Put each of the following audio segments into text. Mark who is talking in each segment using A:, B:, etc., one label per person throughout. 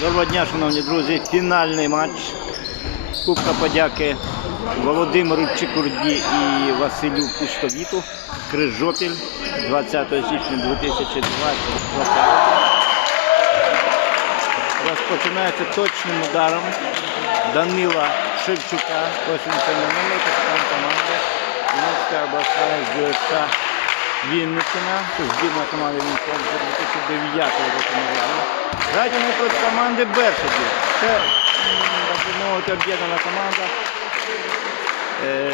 A: Доброго дня, шановні друзі. Фінальний матч Кубка подяки Володимиру Чекурді і Василю Пустовіту. Крижопіль 20 січня 2020 року. Розпочинається точним ударом Данила Шевчука, 80 номер, капітан команди Вінницька обласна ЗСК Вінниччина, збірна команда Вінницького 2009 року народження. Грають вони проти команди Бершаді. Це, так мовити, об'єднана команда. Е,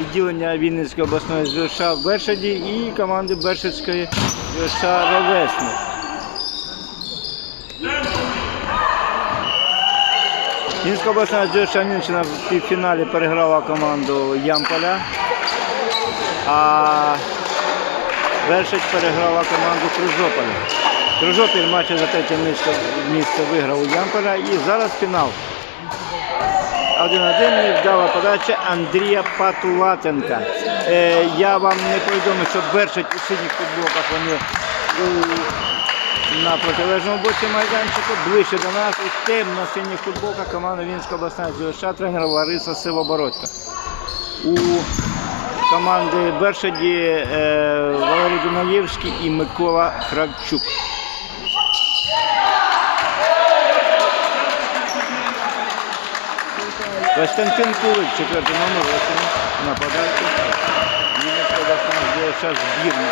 A: Відділення Вінницької обласної ЗВШ в Бершаді і команди Бершадської ЗВШ Ровесник. Вінницька обласна ЗВШ Вінниччина в півфіналі переграла команду Ямполя. А Бершадь переграла команду Крижополя. Крижопіль матчі за третє місце, виграв у Ямполя і зараз фінал. 1-1 невдала подача Андрія Патулатенка. Е, я вам не повідомив, що Бершадь у синіх футболках вони на протилежному боці майданчику, ближче до нас у темно-синіх футболках команда Вінська обласна ЗВШ, тренер Лариса Сивобородька. У команди Бершаді е, Валерій Дунаєвський і Микола Кравчук. Костянтин Кулик, четвертий номер, на подачу. Обласна ЗВШ збірна.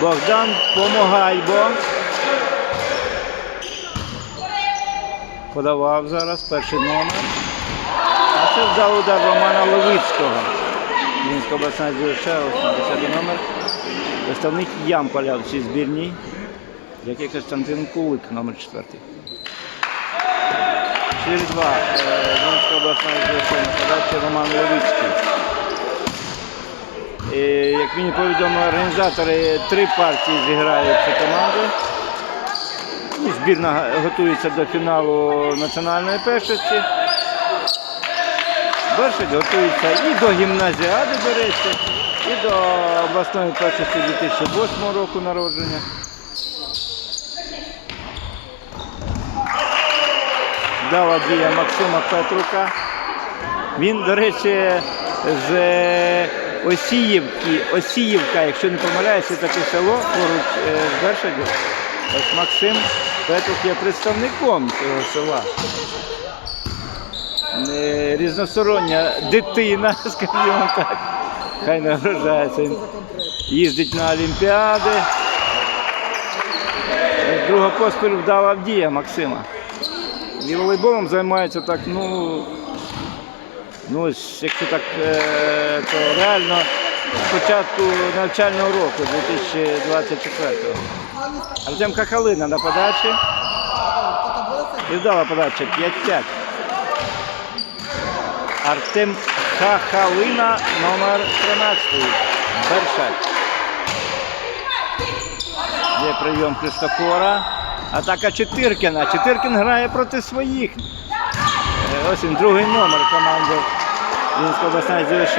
A: Богдан Помогайбо. Подавав зараз перший номер. А це вдав удар Романа Левицького. Вінська обласна ЗВШ, 80 номер. Представник Ямполя в цій збірній, як і Костянтин Кулик, номер 4. 4-2. Е, Вінська обласна ЗВШ на подачі Роман Левицький. Е, Як мені повідомили організатори, три партії зіграють цю команду. І Збірна готується до фіналу національної першості. Бершадь готується і до гімназіади, до речі, і до обласної першості 2008 року народження. Дала дія Максима Петрука. Він, до речі, з Осіївки, Осіївка, якщо не помиляюся, таке село поруч е, з Бершаді. Ось Максим Петрук є представником цього села. Е, Різностороння дитина, скажімо так. Хай награждається. Їздить на Олімпіади. Друга поспіль вдала дія Максима. І волейболом займається так, ну, ну якщо так, е, то реально з початку навчального року 2024-го. Артем Кахалина на подачі. І вдала подача 5-5. Артем Хахалина, номер 13. Бершать. Є прийом Христофора. Атака Четиркіна. Четиркін грає проти своїх. Е, Ось він, другий номер команди Вінського обласної ЗВШ.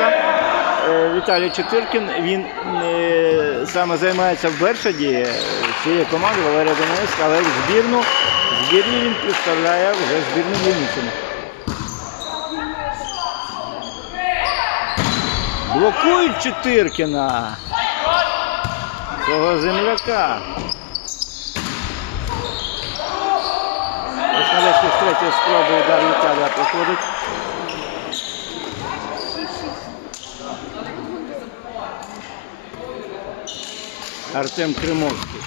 A: Е, Віталій Четиркін, він е, саме займається в Бершаді цією командою Валерія Донецька, але в збірну, в збірні він представляє вже збірну Вінниччини. Блокують Четиркіна. Свого земляка. Ось нарешті з третьої спроби удар Віталія проходить. Артем Кримовський.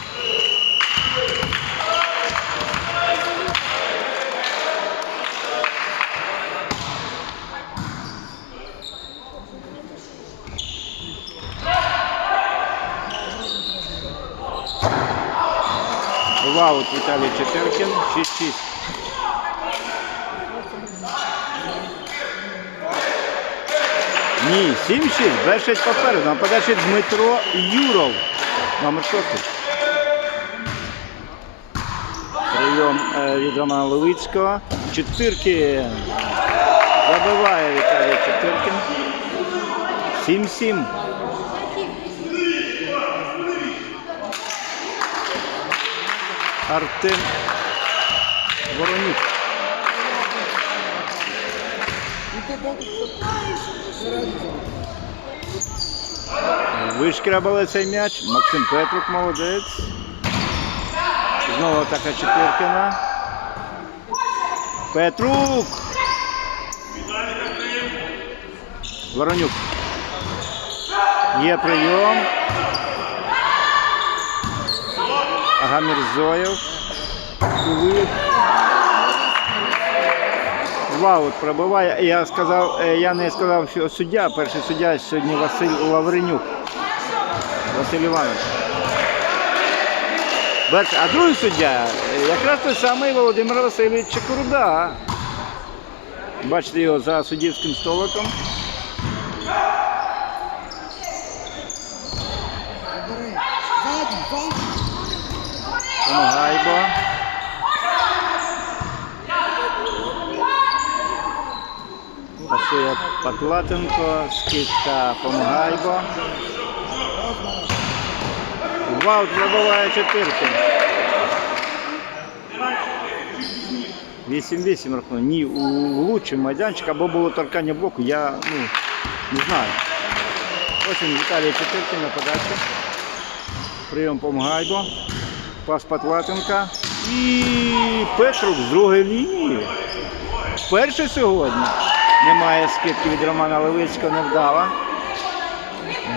A: Ваут Віталій Четеркін, 6-6. Ні, 7-6. Бершить попереду. На подачі Дмитро Юров. Номер 6. Прийом е, від Романа Левицького. Четирки. Забиває Віталій Четиркін. 7-7. Артем Воронюк. Вишкрябали цей м'яч. Максим Петрук молодець. Знову атака Четвіркіна. Петрук. Воронюк. Є прийом. Ага, Мірзоєв. Кулик. Ваут пробиває. Я сказав, е, я не сказав, що суддя. Перший суддя сьогодні Василь Лавренюк. Василь Іванович. А другий суддя е, якраз той самий Володимир Васильович Чекурда. Бачите його за суддівським столиком. Помагайбо. Пасує Патлатенко, скидка Помагайбо. Ваут вибиває Четиркін. 8-8 рахунок. Ні, влучив майданчик або було торкання блоку, я ну, не знаю. Ось Віталій Четиркін на подачі. Прийом Помагайбо. Пас Патлатенка. І Петрук з другої лінії. Вперше сьогодні. Немає скидки від Романа Левицького, невдала.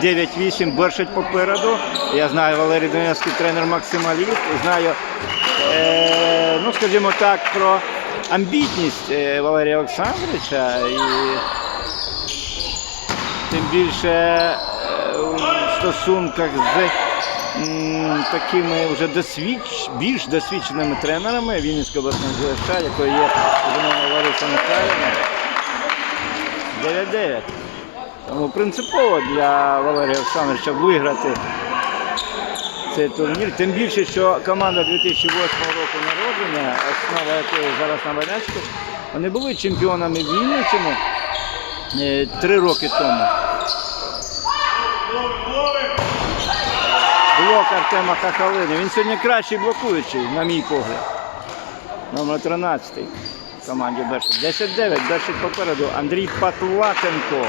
A: 9-8, Бершить попереду. Я знаю Валерій Донецький тренер максималіст. Знаю, е, ну скажімо так, про амбітність е, Валерія Олександровича. І тим більше е, в стосунках з м, такими вже досвідч, більш досвідченими тренерами Вінницької обласної ЗСШ, якою є Лариса Михайлівна. 9-9. Тому принципово для Валерія Олександровича виграти цей турнір. Тим більше, що команда 2008 року народження, основа якої зараз на майданчику, вони були чемпіонами Вінниччини е, три роки тому. Блок Артема Хахалини. Він сьогодні кращий блокуючий, на мій погляд. Номер 13 в команді Бершик. 10-9, Бершик попереду. Андрій Патлатенко.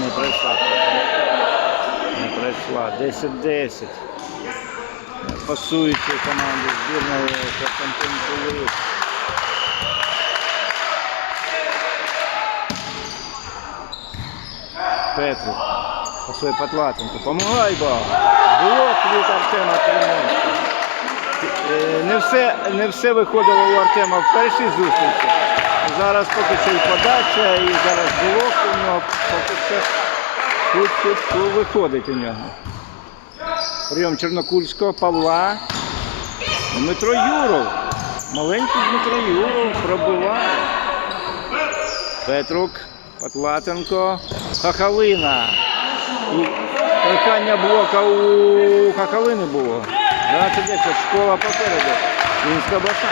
A: Не пройшла. Не пройшла. 10-10. Пасуючи команди збірної Константин Кулик. Петру. Пасує Патлатенко. Помагай, ба. Блок від Артема Кремонського. Е, Не все, не все виходило у Артема в першій зустрічі. Зараз поки що і подача, і зараз блок у нього поки що тут виходить у нього. Прийом Чорнокульського, Павла. Дмитро Юров. Маленький Дмитро Юров пробиває. Петрук, Патлатенко, Хахалина. Торкання блока у Хахалини було. 12 школа попереду. Вінська обласна.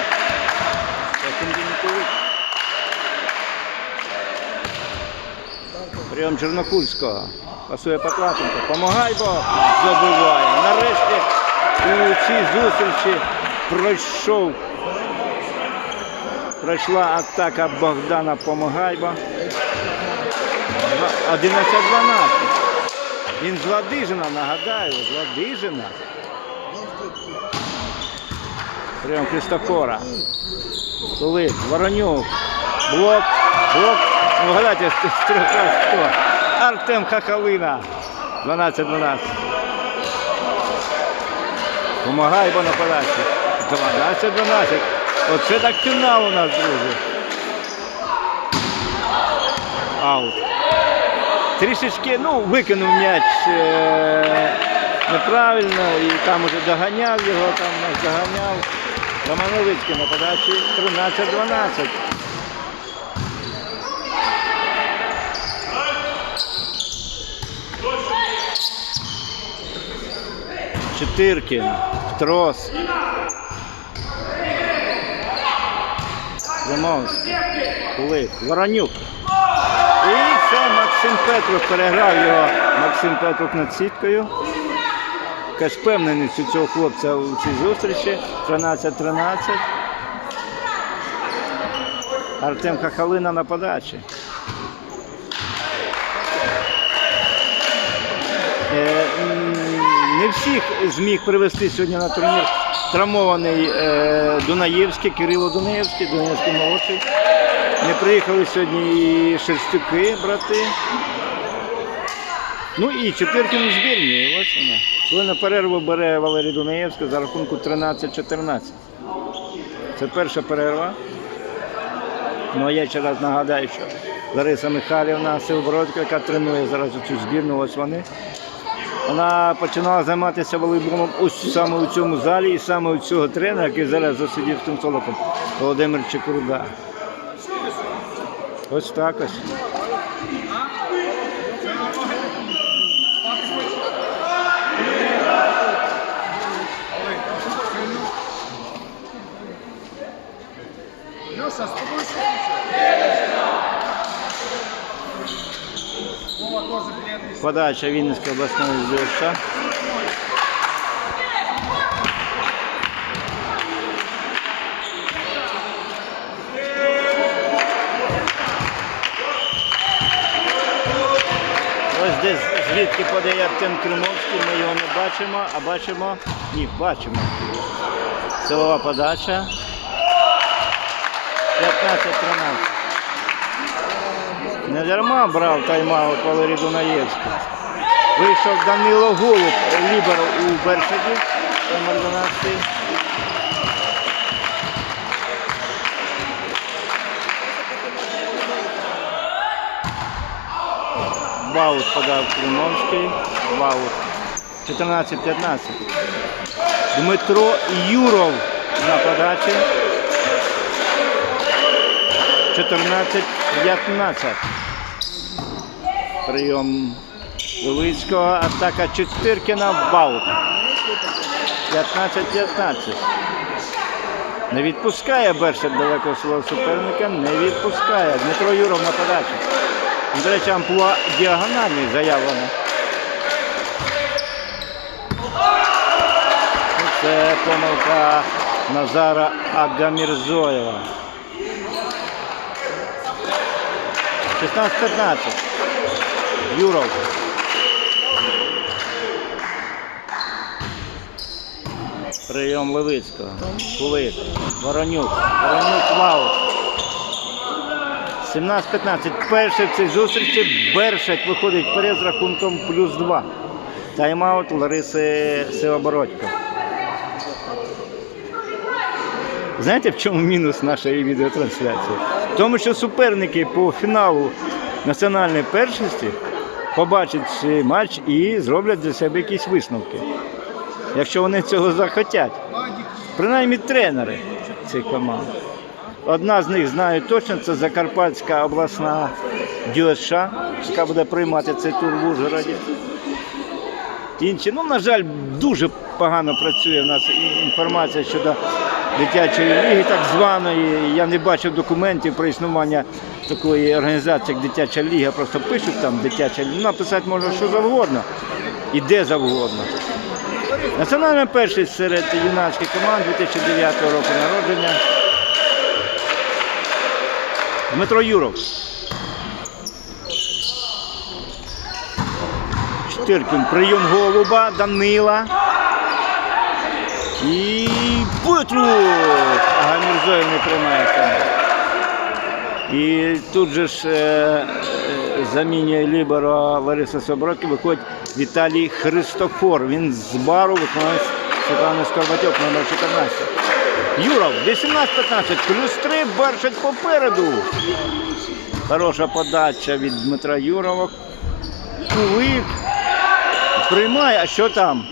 A: Прийом Чорнокульського. Пасує Патлатенко. Помагай, бо забиває. Нарешті у цій зустрічі пройшов. Пройшла атака Богдана Помагайба. 11-12. Він з нагадаю, з Ладижина. Христофора. Кулик, Воронюк. Блок, блок. Ну, вгадайте, з трьох хто? Артем Хахалина. 12-12. Помагай, бо на подачі. 12-12. Оце так фінал у нас, друзі. Аут. Трішечки, ну, викинув м'яч е- неправильно і там уже доганяв його, там нас доганяв. Романовицький на подачі 13-12. Чотиркін, трос. Кримовський. Кулик. Воронюк. Це Максим Петрук переграв його Максим Петрук над сіткою. Якась впевненість у цього хлопця у цій зустрічі. 13-13. Артем Хахалина на подачі. Е, Не всіх зміг привезти сьогодні на турнір травмований е, Дунаєвський, Кирило Дунаєвський, Дунаєвський молодший. Не приїхали сьогодні і Шерстюки, брати. Ну і Чепиркін у збірні, ось вона. Коли на перерву бере Валерій Дунаєвська за рахунку 13-14. Це перша перерва. Ну а я ще раз нагадаю, що Лариса Михайлівна Силбородька, яка тренує зараз цю збірну, ось вони. Вона починала займатися волейболом ось саме у цьому залі і саме у цього тренера, який зараз засидів тим солоком, Володимир Чекурда. Ось так ось. Подача Вінницької обласної ЗСШ. Ось десь звідки подає Артем Кримовський, ми його не бачимо, а бачимо. Ні, бачимо. Силова подача. 15-13. Не дарма брав тайм-аут Валерій Дунаєвський. Вийшов Данило Голуб, лібер у Бершаді, номер 12. Баут подав Климовський. Баут. 14-15. Дмитро Юров на подачі. 14-15. Прийом Левицького. Атака Чотиркіна в баут. 15-15. Не відпускає Бершик далеко свого суперника. Не відпускає. Дмитро Юров на подачі. До речі, амплуа діагональний заявлено. Це помилка Назара Агамірзоєва. 16-15. Юров. Прийом Левицького. Кулик. Воронюк. Воронюк ваут. 17-15. Перший в цій зустрічі Бершик виходить вперед з рахунком плюс 2. Тайм-аут Лариси Сивобородько. Знаєте, в чому мінус нашої відеотрансляції? В тому, що суперники по фіналу національної першості побачать матч і зроблять для себе якісь висновки. Якщо вони цього захотять. Принаймні тренери цих команд. Одна з них знаю точно, це Закарпатська обласна ДЮСШ, яка буде приймати цей тур в Ужгороді. Інші, ну, на жаль, дуже погано працює в нас інформація щодо дитячої ліги, так званої. Я не бачив документів про існування такої організації, як дитяча ліга. Просто пишуть там дитяча ліга. Написати можна що завгодно і де завгодно. Національна першість серед юнацьких команд 2009 року народження. Дмитро Юров. Штиркін. Прийом голуба, Данила. І Петрук. Ага, Мірзоєв не тримається. І тут же ж е, е, замінює Ліберо Лариса Собородки, виходить Віталій Христофор. Він з бару виконує Світлана Скорбатюк, номер 14. Юров, 18-15, плюс 3, Бершать попереду. Хороша подача від Дмитра Юрова. Кулик. Приймає, а що там?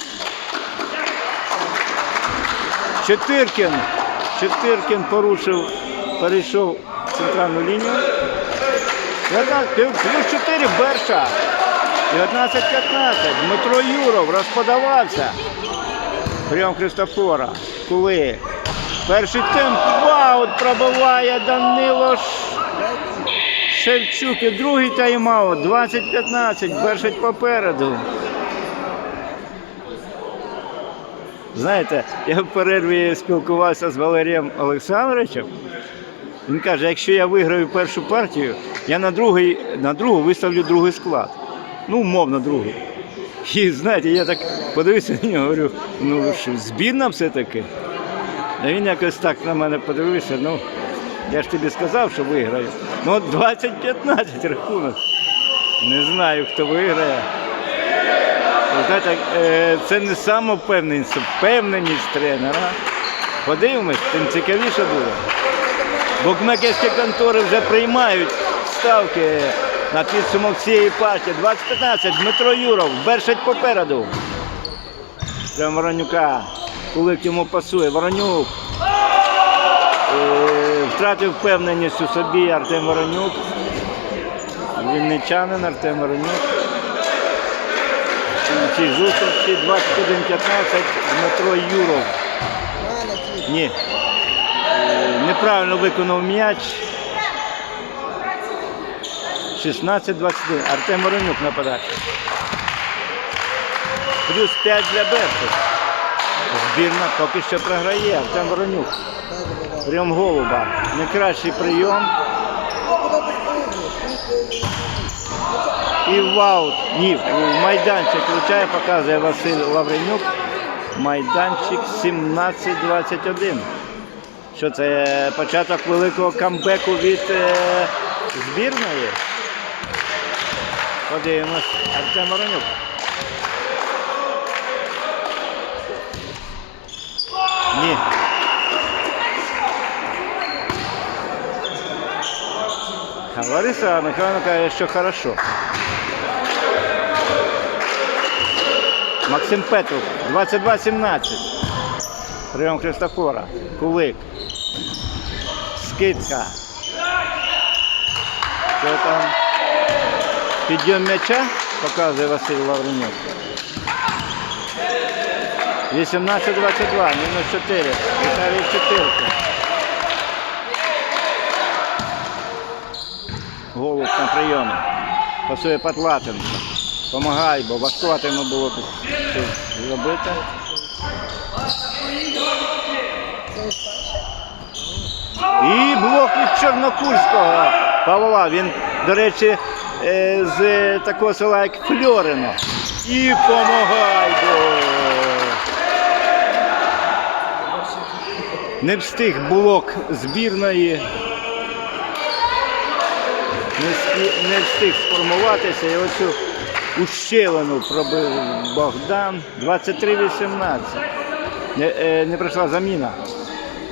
A: Четиркін. Четиркін порушив, перейшов центральну лінію. 19, плюс 4 Берша. 19-15. Дмитро Юров розподавався. Прийом Христофора. Кулик. Перший темп. Вау! пробиває Данило Шевчук. І другий тайм-аут. 20-15. Бершить попереду. Знаєте, я в перерві спілкувався з Валерієм Олександровичем. Він каже, якщо я виграю першу партію, я на, другий, на другу виставлю другий склад. Ну, умовно, другий. І знаєте, я так подивився на нього, говорю, ну що, збірна все-таки? А він якось так на мене подивився, ну, я ж тобі сказав, що виграю. Ну, от 20-15 рахунок. Не знаю, хто виграє. Знаєте, е, це не самовпевненість, це впевненість тренера. Подивимось, тим цікавіше буде. Букмекерські контори вже приймають ставки на підсумок цієї партії. 20-15, Дмитро Юров, бершить попереду. Це Воронюка. Кулик йому пасує. Воронюк. Е, Втратив впевненість у собі Артем Воронюк. Вінничанин Артем Воронюк. У цій зустрічі 21-15 Дмитро Юров. Ні. Е, Неправильно виконав м'яч. 16-21. Артем Воронюк нападає. Плюс 5 для Берти. Збірна поки що програє. Артем Воронюк. Прийом голуба. Найкращий прийом. І в аут. Ні, в майданчик включає, показує Василь Лавренюк. Майданчик 17-21. Що це початок великого камбеку від е, збірної? Подивимось. Артем Воронюк. Ні. Лариса Михайловна каже, що хорошо. Максим Петров, 22-17. Прийом Христофора. Кулик. Скидка. Що там? Підйом м'яча, показує Василь Лавренюк. 18-22, мінус 4. Віталій Чотирка. Голуб на прийомі. Пасує Патлатенко. Помагай, бо важкувати йому було тут щось зробити. І блок від Чорнокульського Павла. Він, до речі, е, з такого села, як Фльорино. І помагай. Не встиг блок збірної. Не встиг сформуватися і оцю ущелину пробив Богдан. 23-18. Не, е, не прийшла заміна.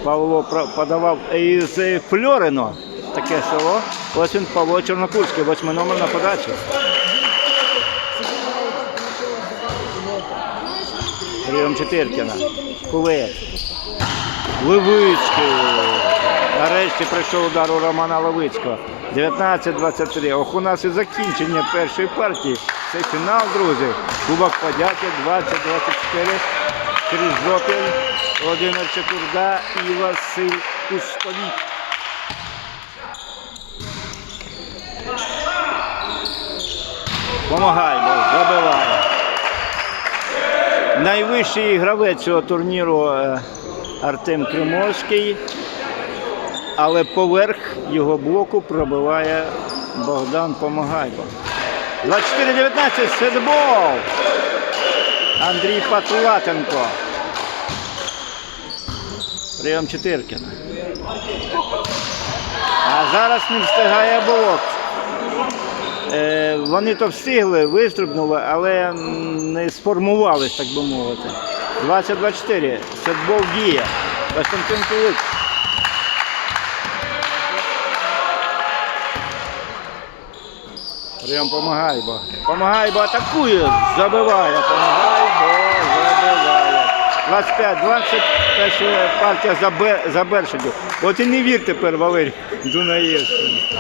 A: Павло подавав із Фльорино, таке село. Ось він Павло Чорнокульський, восьмий номер на подачі. Прийом Четиркіна. Кулик. Левицький. Нарешті прийшов удар у Романа Левицького. 19-23. Ох, у нас і закінчення першої партії. Це фінал, друзі. Кубок подяки 20-24. Крижопіль, Володимир Чекурда і Василь Кустовік. Помагай, бо забиває. Найвищий гравець цього турніру е, Артем Кримовський, але поверх його блоку пробиває Богдан Помагайко. 24-19, сетбол. Андрій Патлатенко. Прийом Четиркіна. А зараз не встигає блок. Е, вони то встигли, вистрибнули, але не сформувались, так би мовити. 20-24. Сетбол діє. Костянтин Кулик. Прям помагай, бо. Помагай, бо атакує, забиває. Помагай, бо забиває. 25-20. Перша партія за. От і не вір тепер, Валерій Дунаєвський.